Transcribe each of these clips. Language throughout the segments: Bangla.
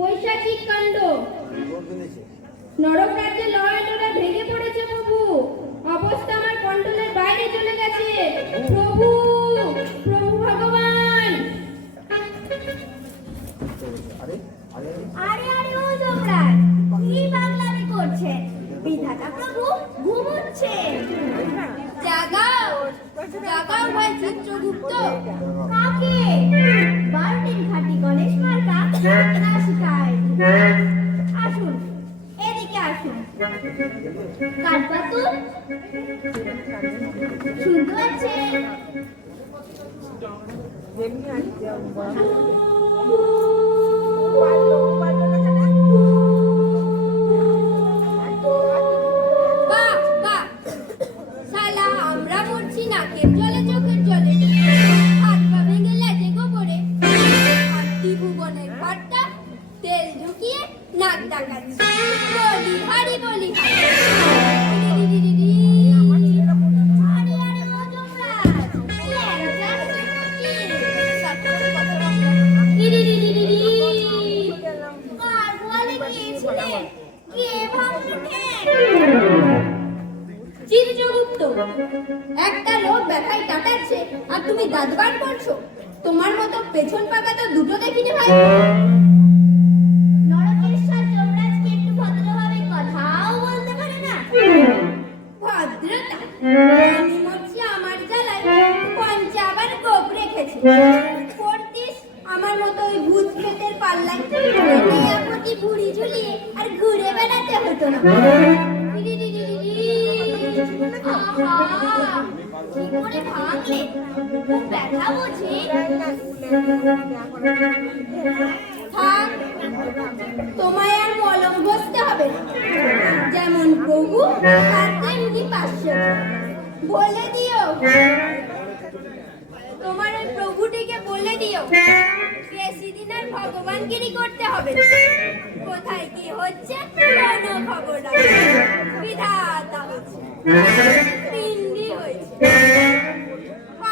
পৈশাচিক কাণ্ড। নরক রাজ্যে লড়াই টড়াই ভেঙে পড়েছে প্রভু। অবস্থা আমার কন্ট্রোলের বাইরে চলে গেছে। প্রভু, প্রভু ভগবান। আরে আরে ও যমরাজ, কি পাগলামি করছে? বিধাতা প্রভু ঘুমোচ্ছেন। জাগাও, জাগাও ভাই চিত্রগুপ্ত। কাকে? 12 খাঁটি গণেশ মার্কা না শিখায়। আসুন, এদিকে আসুন। কাঠপাতুর শুনতে পাচ্ছেন? বাহ বাহ, শালা আমরা মরছি নাকের জলে চোখের জলে, হাত পা ভেঙে লেজে গোবরে, আর ত্রিভুবনের ঘরটা তেল ঢুকিয়ে নাক ডাকাচ্ছি। বলি হারি বলি হারি। আরে আরে ও যমরাজ, ল্যাংচা কার বলে গিয়েছিলেন? কে ভাবলেন? চিত্রগুপ্ত, একটা লোক ব্যথায় কাটাচ্ছে আর তুমি দাঁত বার করছো। তোমার মতো পেছন পাকা তো দুটো দেখিনি ভাই। নরকেশ্বর যমরাজকে একটু ভদ্রভাবে কথাও বলতে পারে না। ভদ্রতা? আমি মরছি আমার জ্বালায়, পঞ্চা আবার গোপ রেখেছে। পড়তিস আমার মতো ওই ভূত পেটের পাল্লায় প্রতি বুড়ি ঝুলিয়ে আর ঘুরে বেড়াতে হতো না। আহা, কি করে ভাঙলে? খুব ব্যথা বুঝি? থাক, তোমায় আর মলম বসতে হবে না। যেমন প্রভু আর তেমনি পার্শ্ব। বলে দিও তোমার ওই প্রভুটিকে, বলে দিও বেশি দিন আর ভগবানগিরি করতে হবে না। কোথায় কি হচ্ছে কোনো খবর রাখবে না। বিধাতা হচ্ছে, পিণ্ডি হয়েছে,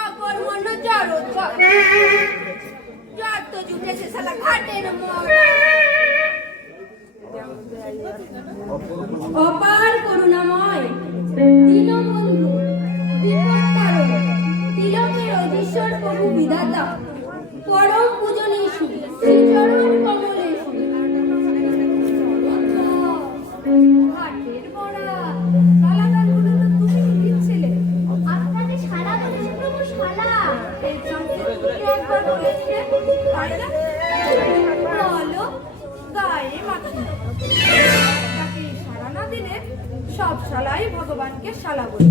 অকর্মণ্য জড়োদ্ভব, যত জুটেছে শালা ঘাটের মোড়। অপার করুণাময়, দীনবন্ধু, বিপত্তারণ, তিলকের অধীশ্বর প্রভু বিধাতা, পরম পূজনীয় শ্রীচরণ কমলেশু। ঘাটের মোড়া, শালাদানগুলো তো তুমি দিচ্ছিলে। আপনাকে শালা বলেছে প্রভু, শালা। এই চমকে একবার বলেছিলে, তাই না? বলো, গায়ে মাখি। তাকে সারা না দিলে সব শালাই ভগবানকে শালা বলে।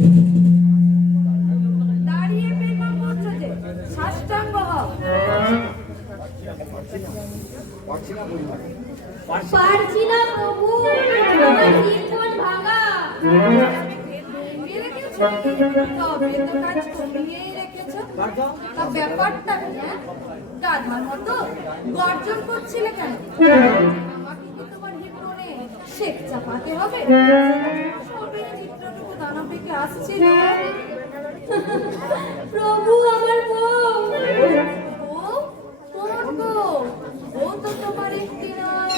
দাঁড়িয়ে প্রেমা করছো যে, সাষ্টাঙ্গ হও। পারছি না প্রভু, আমার জীবন ভাঙা। তবে তো কাজ কমিয়েই রেখেছো। তা ব্যাপারটা কি? গাধার মতো গর্জন করছিলে কেন? আমাকে কি তোমার হিপ্রনে শেখ চাপাতে হবে? সবে চিত্রটুকু দানা পেকে আসছিল। প্রভু আমার বউ। বউ? কোন বউ? বউ তো তোমার একটি নয়।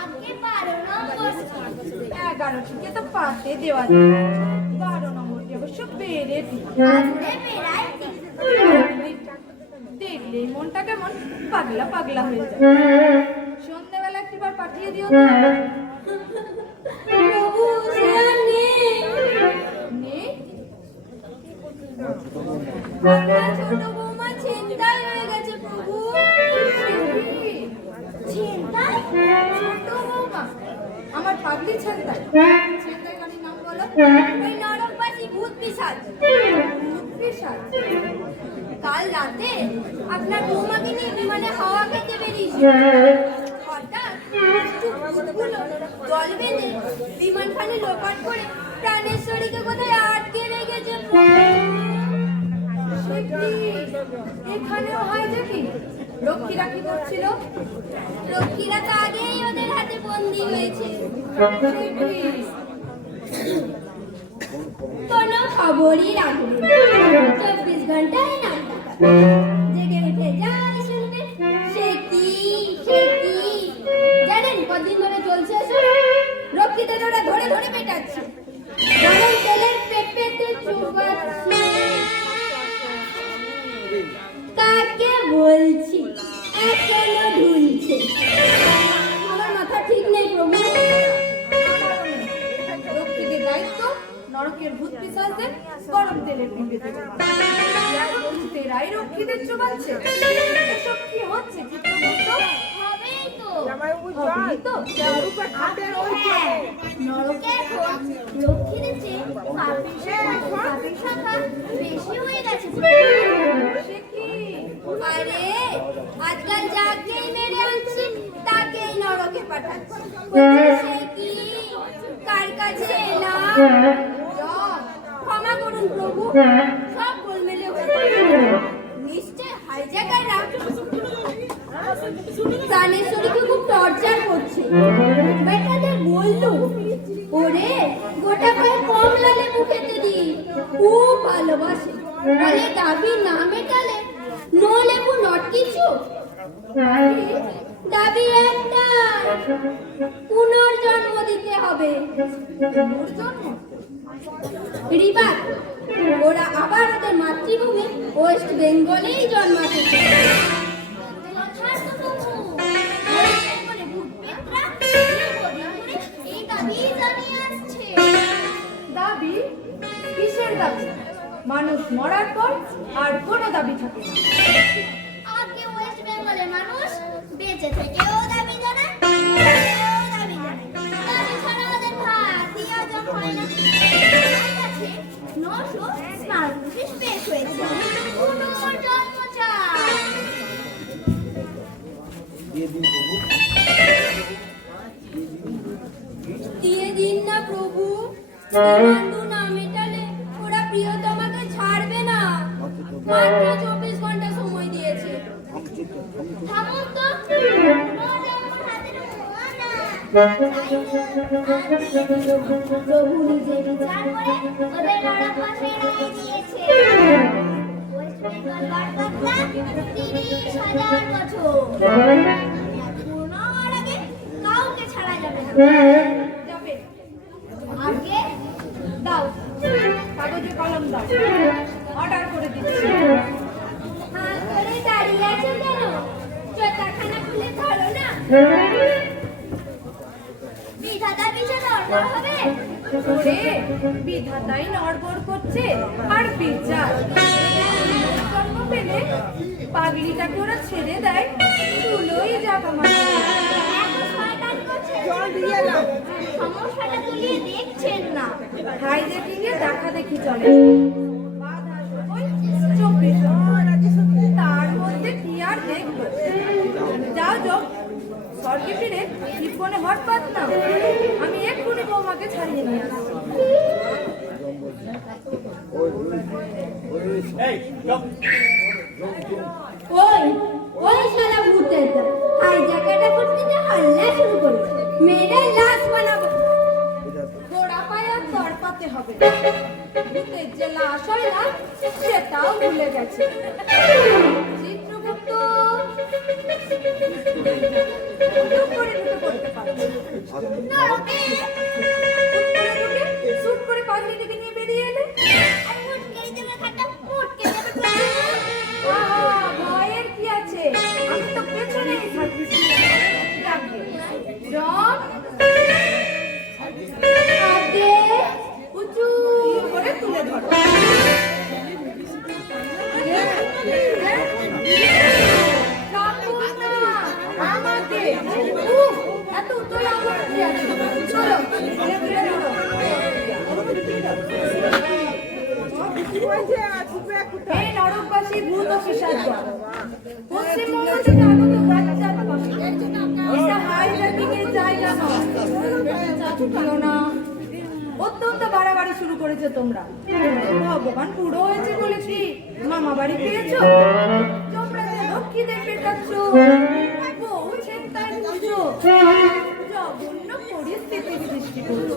আজকে 12 নম্বর। 11 থেকে তো পাতে দেওয়া যায়। 12 নম্বরটি অবশ্য বেড়ে দিই। আজকে বেড়াইছি। দেখলেই মনটা কেমন পাগলা পাগলা হয়ে যায়। সন্ধ্যাবেলা একটিবার পাঠিয়ে দিও তো। প্রভু, সে আর নেই। নেই? আপনার ছোট বৌমা ছিনতাই হয়ে গেছে প্রভু। ছিনতাই? ছোট বৌমা? আমার পাগলি ছিনতাই। ছিনতাইকারীর নাম বলো। ওই নরকবাসী ভূত পিশাচ। ভূত পিশাচ? কাল রাতে আপনার বৌমাকে নিয়ে বিমানে হাওয়া খেতে বেরিয়েছে। হঠাৎ ভূতগুলো দল বেঁধে বিমানখানে লোপাট করে প্রাণেশ্বরীকে কোথায় আটকে রেখেছে। সে কি? এখানেও হয় দেখি। রক্ষীরা কি করছিল? রক্ষীরা তো আগেই ওদের হাতে বন্দী হয়েছে। সে কি? কোনো খবরই রাখবে না। 24 ঘন্টায় নাম ডাকা। জেগে উঠে যাই শুনবে, সে কি, সে কি। তোরা ধরে ধরে পেটাচ্ছে। গরম তেলের পেঁপেতে চুবাচ্ছি। কাকে বলছি এখনো ঢুলছে। আমার মাথা ঠিক নেই প্রভু। রক্ষীদের দায়িত্ব নরকের ভূত পিশাচদের গরম তেলের পেঁপেতে চুবানো। ভূতেরাই রক্ষীদের চুবাচ্ছে। এসব কি হচ্ছে চিত্রগুপ্ত? হবেই তো। হবেই তো? হ্যাঁ, নরকে এখন লক্ষ্মীদের চেয়ে পাপীর সংখ্যা বেশি হয়ে গেছে। সে কি? আরে আজকাল যাকেই মেরে আনছি তাকেই নরকে পাঠাচ্ছি। সে কি কার কাছে এলাম? ক্ষমা করুন প্রভু, সব গোলমেলে হয়েছে। নিশ্চয় হাইজ্যাকাররা প্রাণেশ্বরীকে খুব টর্চার করছে। বেটাদের বললো ওরে গোটা কয়েক কমলা লেবু খেতে দি, খুব ভালোবাসে। বলে দাবি না মেটালে নো লেবু নট কিছু। দাবি একটা, পুনর্জন্ম দিতে হবে। পুনর্জন্ম? রিবাত ওরা আবার ওদের মাতৃভূমি ওয়েস্ট বেঙ্গলেই জন্মাতে চায়। এই দাবি জানিয়ে আসছে। দাবি? কিসের দাবি? মানুষ মরার পর আর কোনো দাবি থাকে না। আগে ওয়েস্ট বেঙ্গলের মানুষ বেঁচে থেকেও দাবি জানায়, মরেও দাবি জানায়। দাবি ছাড়া ওদের ভাত দিয়া জম হয় না। আমার কাছে 900 স্মারকলিপি পেশ হয়েছে। পুনর্জন্ম চাই। দিয়ে দিন না প্রভু, নিবন্ধ না মেটালে ওরা প্রিয়তমাকে ছাড়বে না। মাত্র 24 ঘন্টা সময় দিয়েছে। থামুন তো, প্রভু নিজে বিচার করে ওদের নরক পাশে রায় দিয়েছে। ওয়েস্ট বেঙ্গল বারবাদটা 30,000 বছর। পূর্ণ হওয়ার আগে কাউকে ছাড়া যাবে না। যাবে? আগে দাও, কাগজে কলম দাও, অর্ডার করে দিচ্ছি। হাত ধরে দাঁড়িয়ে আছো কেন? জোতাখানা খুলে ধরো না। বিধাতা পিছনে অর্ডার হবে। ওরে, বিধাতাই নড়বড় করছে আর বিচার। জন্ম পেলে পাগড়িটাকে ওরা ছেড়ে দেয়, তুলোই যাক আমার। এত শয়তান করছে। সমস্যাটা তুলিয়ে দেখছেন না। হাইজ্যাকিং এ দেখা দেখি চলে। বাধা সময় 24 ঘন্টা। তার মধ্যে কি আর দেখবো? যাও যাও, স্বর্গে ফিরে জীবনে হঠাৎ না, আমি এক্ষুনি বৌমাকে ছাড়িয়ে নিয়ে আসছি। ওই ওই শালা ভূতের দল হাইজ্যাকারটা করতে হাল্লা শুরু করেছে। মেয়েরা লাশ বানাবো। ঘোড়া পায়ে আর তড়পাতে হবে। ভূতের যে লাশ হয় না সেটাও ভুলে গেছে। চিত্রগুপ্ত চুপ করে ঢুকে পড়তে পারছে। নরকে চুপ করে পাগড়িটিকে নিয়ে বেরিয়ে এলে। আর মুটকে দেবে খাটা মুটকে দেবে। আহা, ভয়ের কি আছে? আমি তো পেছনেই থাকছি। যাকে জব আগে উঁচু করে তুলে ধরো। কাকু না, আমাকে। উফ, এত উতলা আমার কি আছে? চলো, ধীরে ধীরে ধরো। এই নরকবাসী ভূত ও পিশাচগণ, পশ্চিমবঙ্গ থেকে আগত বাচ্চার পাখি। এটা হাইজ্যাকিং এর জায়গা নয়। চাচুকিও না। অত্যন্ত বাড়াবাড়ি শুরু করেছে তোমরা। ভগবান বুড়ো হয়েছে বলে কি মামা বাড়ি পেয়েছো? তোমরা যে লক্ষ্মীদের পেটাচ্ছ, বউ ছেত্তায় ঘুরছো, জঘন্য পরিস্থিতির সৃষ্টি করছো।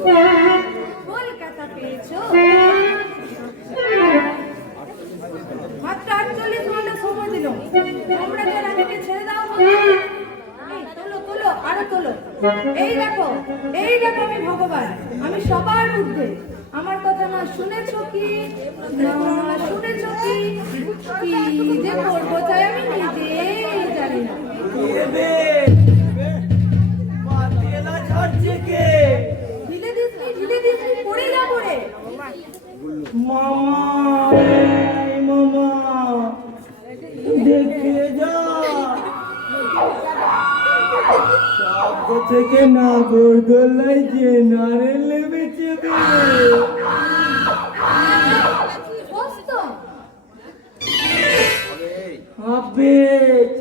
কলকাতা পেয়েছো, মাত্র 48 ঘন্টা সময় দিল। তোমরা যে রানীকে ছেড়ে দাও। এই তোলো তোলো, আরো তোলো। এই দেখো আমি ভগবান, আমি সবার ঊর্ধ্বে। আমার কথা না শুনেছো কি কি যে করবো চাই আমি নিজেই জানি না। ঢিলে দিসনি পড়ে যাবো রে। মামা দেখে যা, শব্দ থেকে নাগরদোলায় যে নারেল নেবে চেপে। আবে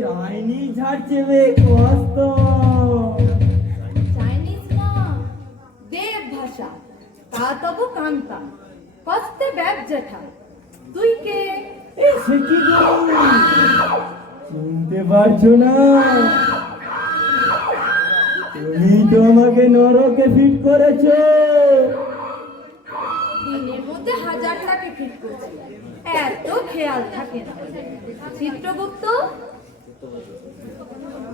চাইনিজ ঝাড়ছে বে কষ্ট। চাইনিজ না, দেব ভাষা। তা তবু কান্তা কস্তে ব্যাগ জেঠা। তুই কে? এসে কি গো, শুনতে পারছো না? তুমি তো আমাকে নরকে ফিট করেছো। দিনের মধ্যে 1000টাকে ফিট করছি, এত খেয়াল থাকে না। চিত্রগুপ্ত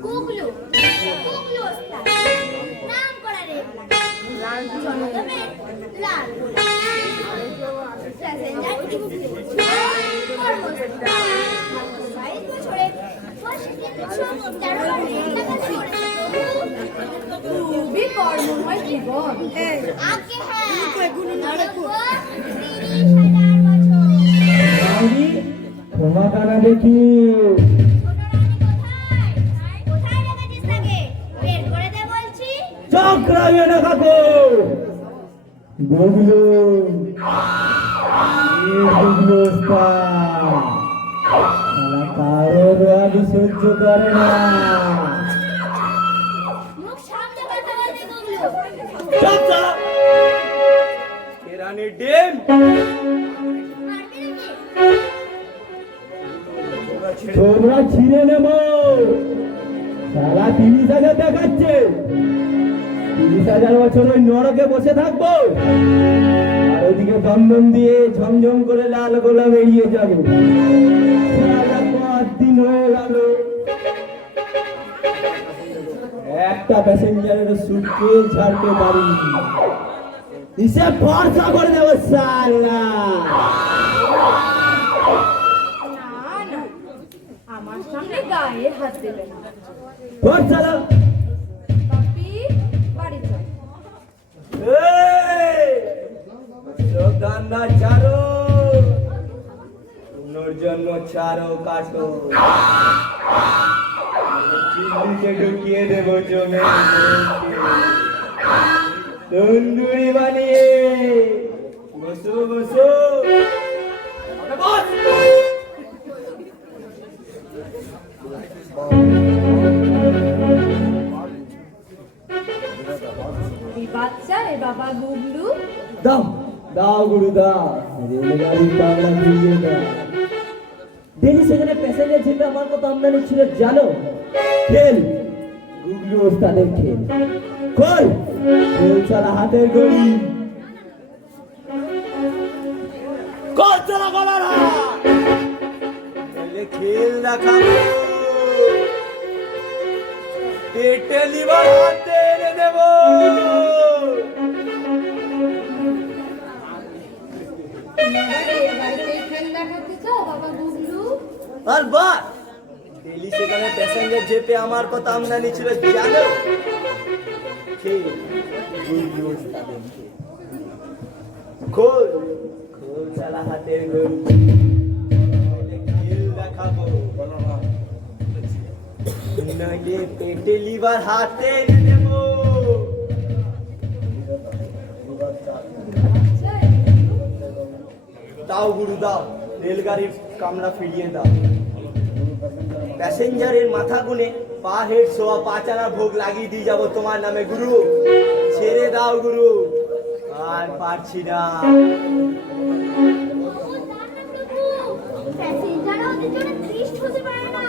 গুগলু ওস্তাদ, নাম করা রে জনতবে লাল প্যাসেঞ্জার টিকেট কর্মস্থল 22 বছরে বর্ষে 13 টাকা করেছে। খুবই কর্মময় জীবন। আগে হ্যাঁ নরকো 30,000 বছর। আমি ক্ষমা কানা দেখি। কোথায় রেখেছিস তাকে? বের করে দে বলছি। চক্রাবে না কাকু। গুগলু কারো রাগি সহ্য করে না। মুখ সামনে কথা বলতে গুগলু। চুপ চালা। কেরানি ডিম মারবি নাকি? তোমরা ছিঁড়ে নেব। সারা 30,000 দেখাচ্ছে। 30,000 বছর ওই নরকে বসে থাকবো, আর ওদিকে দমদম দিয়ে ঝমঝম করে লাল গোলা বেরিয়ে যাবে। সারা 5 দিন হয়ে গেল, একটা প্যাসেঞ্জারের সুটকেস ঝাড়তে পারি। হিসাব ভরসা করে দেবো সালা। না, আমার সামনে গায়ে হাত দেবে না। ভরসা বাপি, বাড়ি চল। দান্না ছাড়ো, জন্য ছাড়ো কাটো। চিল্লিকে ঢুকিয়ে দেবো জমে তন্দুরি বানিয়ে। বসো বসো এই বাচ্চা এ বাবা গুগলু। দাও দাও গুরু দাও, রেলগাড়ির কামড়া ফিরিয়ে দাও। ডেলি সেখানে প্যাসেঞ্জার যেটা আমার কত আমদানি ছিল জানো? খেল গুগলু ওস্তাদের খেল। খোল খেল ছাড়া হাতের গড়ি। কর চলা গলার হাত। খেল দেখাবো, পেটে লিভার হাতে এনে দেবো। বাড়িতে খেল দেখাতে চাও বাবা গুগলু? আর বাহ, দিল্লি সেখানে প্যাসেঞ্জার যেতে আমার কত আমদানি ছিল জানো? খোল খোল চালা হাতের গরু। খেল দেখাবো, নাইলে পেটে লিভার হাতে এনে দেবো। দাও গুরু দাও, রেলগাড়ির কামরা ফিরিয়ে দাও। প্যাসেঞ্জারের মাথা গুনে পা হেড সোয়া 5 আনা ভোগ লাগিয়ে দিয়ে যাবো তোমার নামে গুরু। ছেড়ে দাও গুরু, আর পারছি না। প্যাসেঞ্জাররা ওদের জন্য ট্রিস্ট হতে পারে না।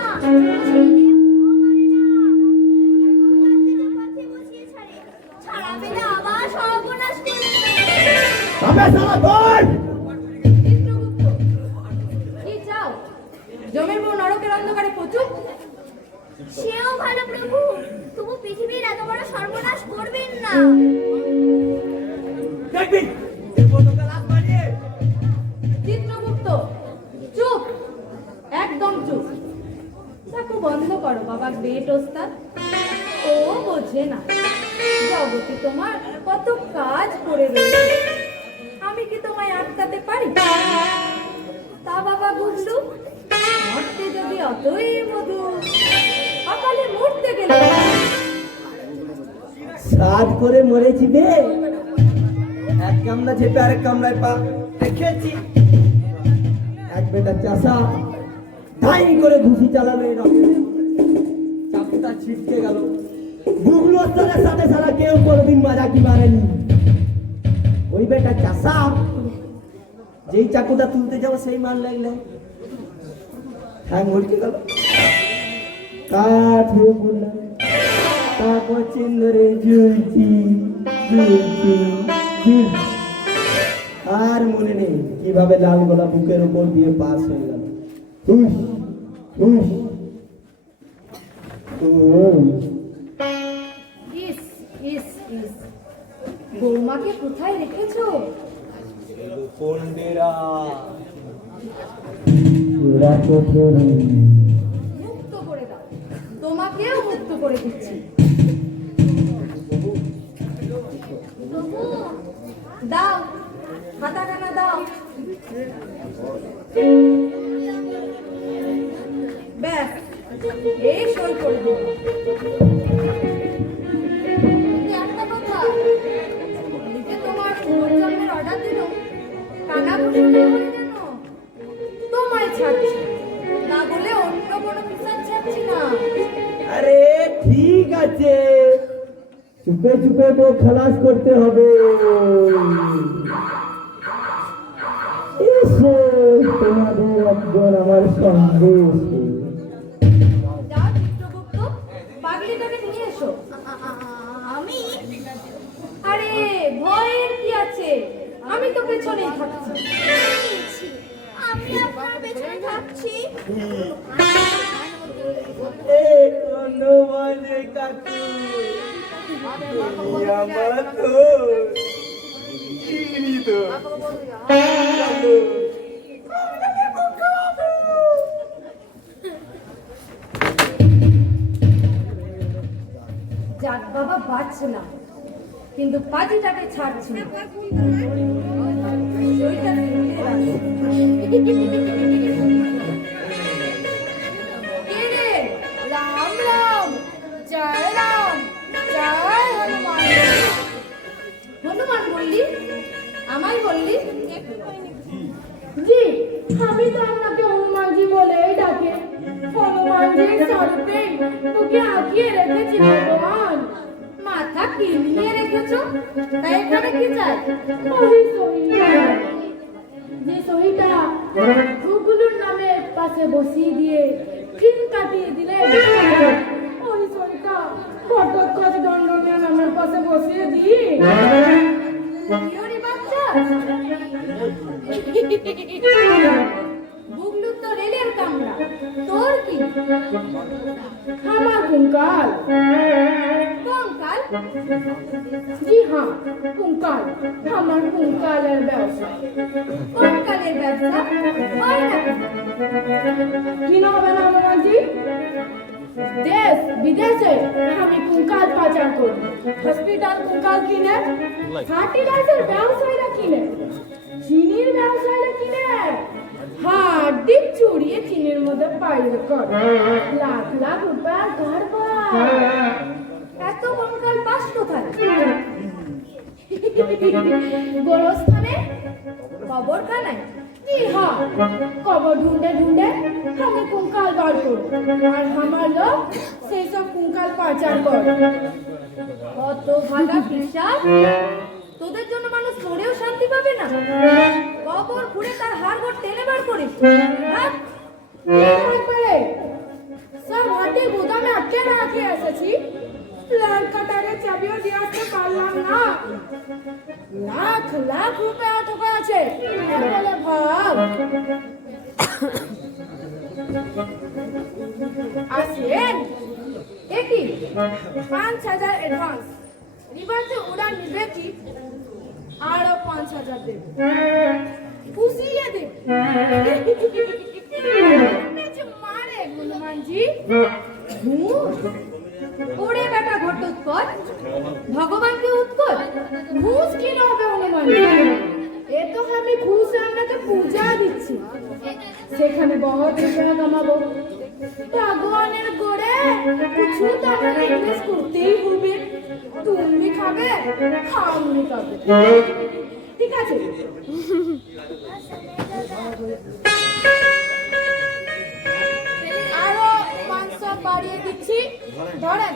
ছাড়া পেলে আবার সর্বনাশ করবে। চিত্রগুপ্ত, কি চাও? জমের বউ নরকের অন্ধকারে পচুক? সেও ভালো প্রভু, তবু পৃথিবীর এত বড় সর্বনাশ করবেন না। দেখবি এ পতাকা লাভ বানিয়ে চিত্রগুপ্ত চুপ, একদম চুপ। চাকু বন্ধ করো বাবা গ্রেট ওস্তাদ। ও বোঝে না জগতে তোমার কত কাজ পড়ে রয়েছে, আমি কি তোমায় আটকাতে পারি? তা বাবা বুঝলু, মরতে যদি অতই মধু, অকালে মরতে গেলে সাজ করে মরেছি বে। এক কামড়া চেপে আরেক কামড়ায় পা দেখেছি। এক বেটা চাষা ধাই করে ঘুষি চালালো, এই রকম চাকুটা ছিটকে গেল। বুগলু ওস্তাদের সাথে সারা কেউ কোনোদিন মাজাকি মারেনি। ওই বেটা চাষা যেই চাকুটা তুলতে যাবো সেই মার লাগলো, হ্যাঁ মরকে গেল, কাঠ হয়ে পড়লাম। তারপর চিন্দ্রে ঝুলছি ঝুলছি ঝুলছি। আর মনে নেই কিভাবে লাল গোলা বুকের উপর দিয়ে পাস হয়ে গেল। হুস হুস হুস। ইস ইস ইস, বৌমাকে কোথায় রেখেছো? পন্ডেরা ওরা কঠোর মুক্ত করে দাও, তোমাকেও মুক্ত করে দিচ্ছি। দাও খাতাখানা দাও। ব্যাস এই সই করে দেব। একটা কথা, নিজে তোমার পুনর্জন্মের অর্ডার দিল, কানা কুসুমে হয়ে যেন তোমায় ছাড়ছি, না বলে অন্য কোনো পিসার ছাড়ছি না। আরে ঠিক আছে, চুপে চুপে বউ খালাস করতে হবে। এসো তোমাদের একজন আমার সঙ্গে এসো। যাও চিত্রগুপ্ত, পাগলিটাকে নিয়ে এসো। আমি আরে ভয়ের কি আছে, আমি তো পেছনেই থাকছি। আমি আপনার পেছনে থাকছি। ধন্যবাদে কাকু, তুমি আমার তো চিনি তো। যাক বাবা বাঁচলাম, কিন্তু পাজিটাকে ছাড়ছি না। ওইটা তুলে রাখো। কে রে? রাম রাম, জয় রাম, জয় হনুমান। হনুমান বললি? আমায় বললি? জি, আমি তো আপনাকে হনুমানজি বলেই ডাকে। হনুমানজির স্বরূপেই তোকে আঁকিয়ে রেখেছি ভগবান। মাথা কিনিয়ে রেখেছো, তাই এখানে কি চাই? ওই সহিটা, যে সহিটা গুগলুর নামে পাশে বসিয়ে দিয়ে ফিন কাটিয়ে দিলে, ওই সহিটা ঘটোৎকচ দণ্ডনীয় নামের পাশে বসিয়ে দিই। ইয়োরি বাচ্চা, বুগলু তো রেলের কামরা, তোর কি? আমার কুঙ্কাল। কঙ্কাল? জি হ্যাঁ, কুঙ্কাল। আমার কুঙ্কালের ব্যবসা। কঙ্কালের ব্যবসা হয় নাকি? কি না হবে না হনুমানজি? দেশ বিদেশে আমি কুঙ্কাল পাচার করি। হসপিটাল কুঙ্কাল কিনে, ফার্টিলাইজার ব্যবসায়ীরা কিনে, চিনির ব্যবসায়ীরা কিনে, হাড্ডি চুরিয়ে চিনির মধ্যে পাইলে করে লাখ লাখ রুপিয়া কারবার। এত কঙ্কাল পাস কোথায়? গোরস্থানে। কবরখানায়? জি হ্যাঁ, কবর ঢুंढे ढूंढे আমি কুঙ্কাল বার করি, আর আমার লোক সেই সব কুঙ্কাল পাচার করে। কত ভাগা হিসাব, তোদের জন্য মানুষ মরেও শান্তি পাবে না। কবর ঘুরে তার হাড়গোড় টেনে বার করিস। ভাগ। তারপরে সব হাড্ডি গুদামে আটকে রাখে এসেছি, প্ল্যান কাটারে চাবিও দিয়ে আসতে পারলাম না। লাখ লাখ রুপিয়া ঠকা আছে, বলে ভাব। আসেন একই 5,000 অ্যাডভান্স রিভার্সে উড়ান নিবে কি আরো 5,000 দেব পুষিয়ে দেব মারে হনুমান জি ওরে বেটা ঘটোৎকচ ভগবানকে উৎকট ঘুষ কি না হবে হনুমান জি এ তো আমি ঘুষ আপনাকে পূজা দিচ্ছি সেখানে বহুত রুপিয়া কামাবো ভগবানের গোড়ে কিছু তো আপনাকে ইনভেস্ট করতেই হবে তুমি খাবে খাওনি খাবে ঠিক আছে আরো 500 বাড়িয়ে দিচ্ছি ধরেন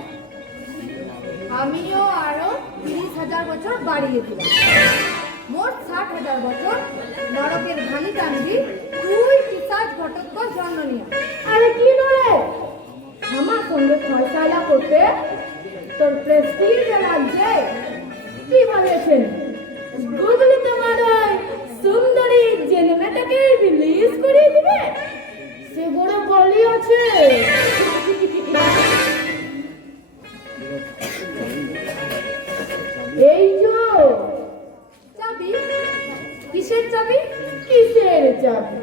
আমিও আরো 30,000 বছর বাড়িয়ে দিলাম মোট 60,000 বছর নরকের ঘানি টানবি তুই পিশাচ ঘটোৎকচ জন্ম নিয়ে আরে কি নরে আমার সঙ্গে ফয়সালা করতে তোর প্রেস্টিজ লাগছে কি ভাবেছেন গুগলি তোমার ওই সুন্দরী জেনেমাটাকে রিলিজ করে দিবে সে বড় বলি আছে এই যে চাবি কিসের চাবি কিসের চাবি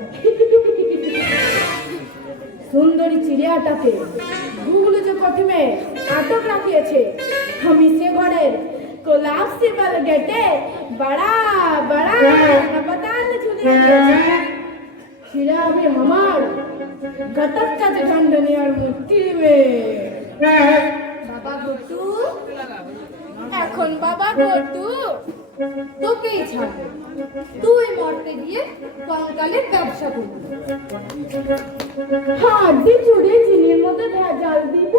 সুন্দরী চিড়িয়াটাকে গুগল যে প্রথমে আটক রাখিয়েছে আমি সে ঘরের কোলাপসিবল গেটে বড়া বড়া বাতান ঝুলিয়েছে সেটা আমি আমার গতক কাছে খণ্ডনীয় মুক্তি মে বাবা ঘটু এখন বাবা গটু তোকেই ছাড়বে তুই মরতে গিয়ে কঙ্কালের ব্যবসা করবি হাড্ডি চুড়ে চিনির মধ্যে ভেজাল দিব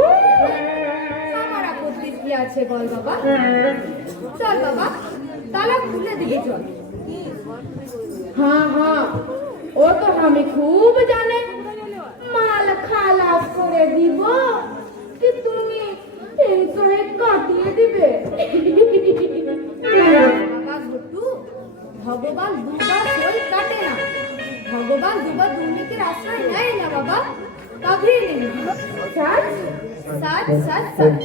আমার আপত্তি কি আছে বল বাবা চল বাবা তালা খুলে দিকে চল हाँ हाँ वो तो हमें खूब जाने माल खालास করে দিব कि তুমি ইনকো কাটিয়ে দিবে বাবা ঘটু ভগবান দুবার সই কাটে না ভগবান দুবার দুর্নীতির আশ্রয় নেয় না বাবা কभी नहीं सच सच सच सच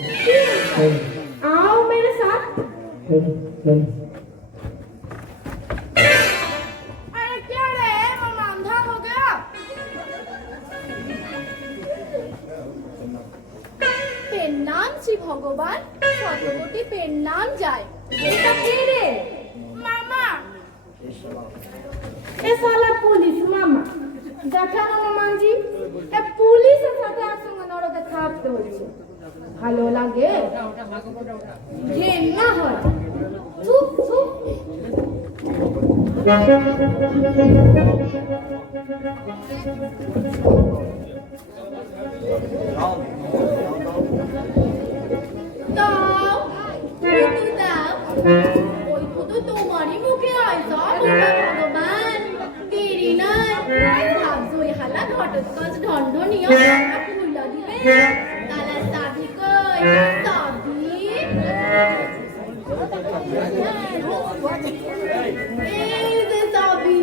आओ मेरे साथ अरे क्या रे मामा अंधा हो गया পেন নাম শ্রী ভগবান শতকোটি পেন নাম যায় এটা কে রে মামা এ সালা পুলিশ মামা দেখা না মামাজি এ পুলিশের সাথে একসঙ্গে নরকে থাকতে হচ্ছে ভালো লাগে ঘেন্না হয় চুপ চুপ দাও একটু দাও ওই তো তোমারই মুখে আইসা বলা ভগবান দেরি নাই ভাবছো এই হালা ঘটোৎকচ ঢন্ড নিয়ে খুইলা দিবে তালা চাবি কই চাবি এই যে চাবি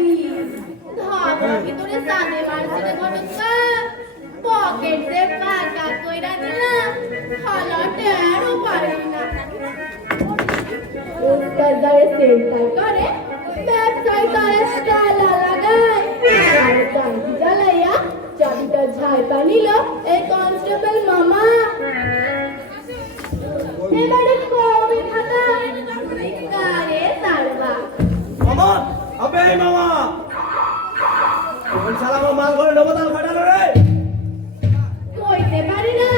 ধাবা ভিতরে সাদে মারছে রে ঘটোৎকচ পকেট রে পাকা কইরা দিলাম হালা টেরও পারি না उसका गए सेंटर करे वेबसाइट करे ताला लगाए আর টাঙ্কি জ্বালাইয়া চাবিটা ঝাইপা নিল এই কনস্টেবল মামা এবারে কবি খাতা কারে তারবা মামা আবে মামা কোন শালা মাল করে ডবদাল ফাটালো রে কইতে পারি না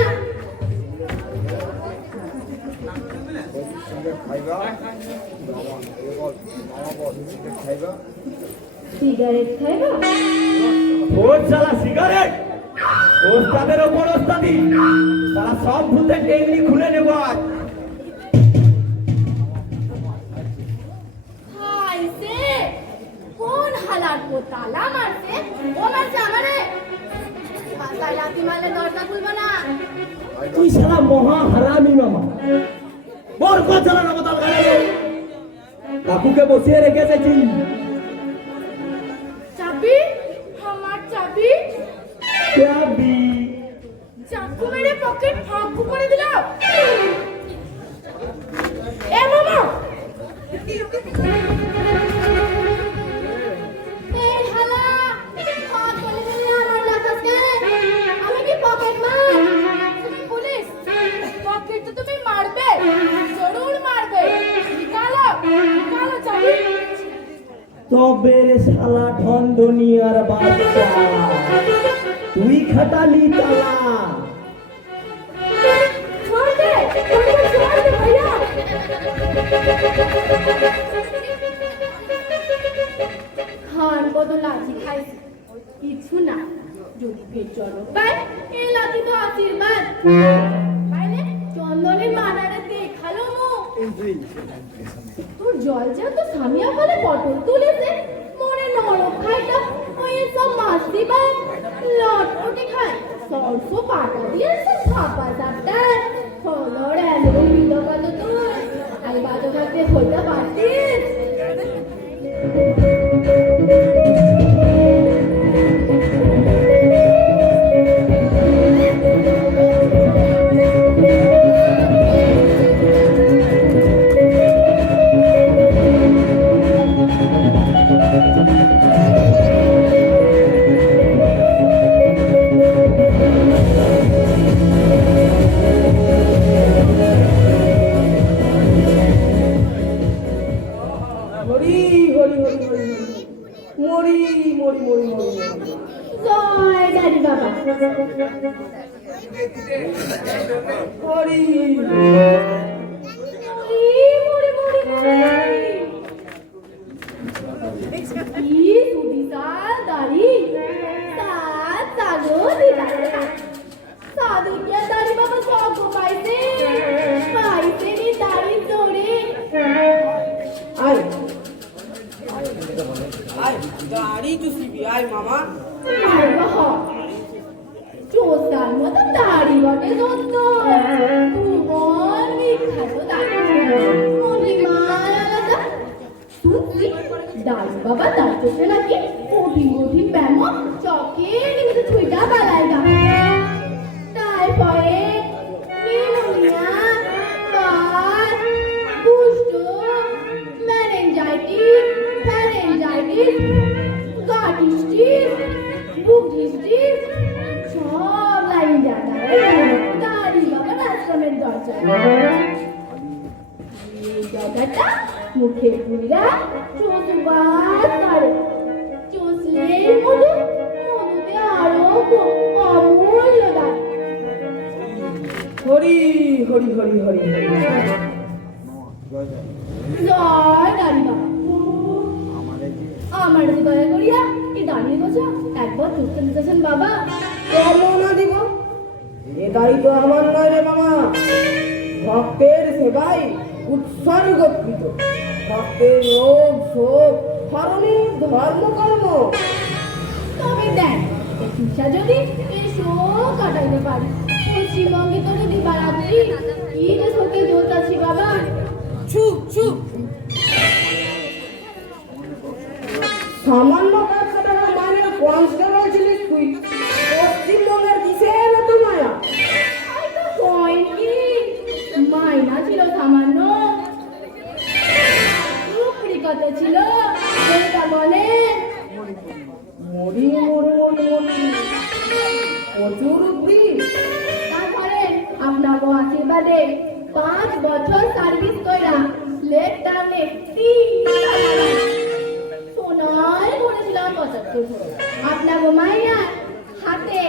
সিগারেট খাইবা কোন শালা সিগারেট ওস্তাদের ওপর ওস্তাদি শালা সব ভূতের টেংলি খুলে নেব আজ খাইছে কোন হালার কো তালা মারছে ও মারছে আমারে মাথায় লাথি মারলে দরজা খুলবে না তুই শালা মহা হারামি মামা বর কো শালা ডবদাল গাড়ালো কাকুকে বসিয়ে রেখেছি চাবি আমার চাবি क्या যাও। এ মামা, এই হালা হাত বলে বলে আমার লাগাস কেন? আমি কি পকেট মার? তুমি পুলিশ, পকেট তো তুমি মারবে, জরুর মারবে। নিকালো নিকালো চাবি। তবে রে শালা ঢন্দনিয়ার বাচ্চা, তুই খাটালি তালা। छोड़ दे भैया। খান কত লাঠি খাইছে, কিছু না। যদি ফের চলো পাই, এই লাঠি তো আশীর্বাদ। পাইলে চন্দনের মানারে দেখালো মুখ। তোর জল যা তো সামিয়া বলে পটল তুলেছে, মনে নরক খাইটা ওই সব মাছ দিবা লটপটি খায়। সরষো পাটা দিয়েছে ছাপা চাপটার ফলর এমন বিধ কত তুই আর বাজো থাকতে হইতে পারতিস। জয় ডালি বাবা। দাড়ি চুষিবি আয় মামা। চোস্তার মতো দাড়ি বটে দত্ত, ভুবন বিখ্যাত দাড়ি মণিমাল আলাদা। সত্যি দাড়ি বাবা তার চোখে নাকি কঠিন কঠিন ব্যায়াম চকে নিমিতে ছুঁইটা বেলায় গা। তারপরে নিউমোনিয়া, বাত, কুষ্ঠ, মেনিনজাইটিস, ফ্যারেঞ্জাইটিস, গার্ডিস্টিস, বুকডিস্টিস সব লাইন জায়গায় দাড়ি বাবার আশ্রমের দরজা। এই জায়গাটা মুখে পুরা চোখবাদ করে, চুষলে মধু, মধুতে আরো অমূল্য দান। হরি হরি হরি হরি হরি। জয় দাড়ি বাবা। আমার দয়া করিয়া কি দাঁড়িয়ে গেছো, একবার চুপতে দিতেছেন বাবা। কেন না দিব? এ দাড়ি তো আমার নয় রে মামা, ভক্তের সেবাই উৎসর্গকৃত। ভক্তের রোগ শোক হরণের ধর্মকর্ম। তবে দেখ এই চিকিৎসা যদি এসো কাটাইতে পারি, পশ্চিমবঙ্গে তো যদি বাড়াচ্ছি কি যে শোকে জোতাছি বাবা। চুপ চুপ। সামান্য 500 টাকা মাইনে কনস্টেবল ছিলিস তুই, পশ্চিমবঙ্গের কিসের এত মায়া? হয়তো পয়েন্ট কি মাইনা ছিল সামান্য, উপরি কত ছিল সেটা বলে। মরি মরি মরি মরি প্রচুর উপরি। তারপরে আপনাকে আশীর্বাদে 5 বছর সার্ভিস কইরা লেট টার্মে 3 সোনায় করেছিলাম 75। আপনাকে মাইয়া হাতে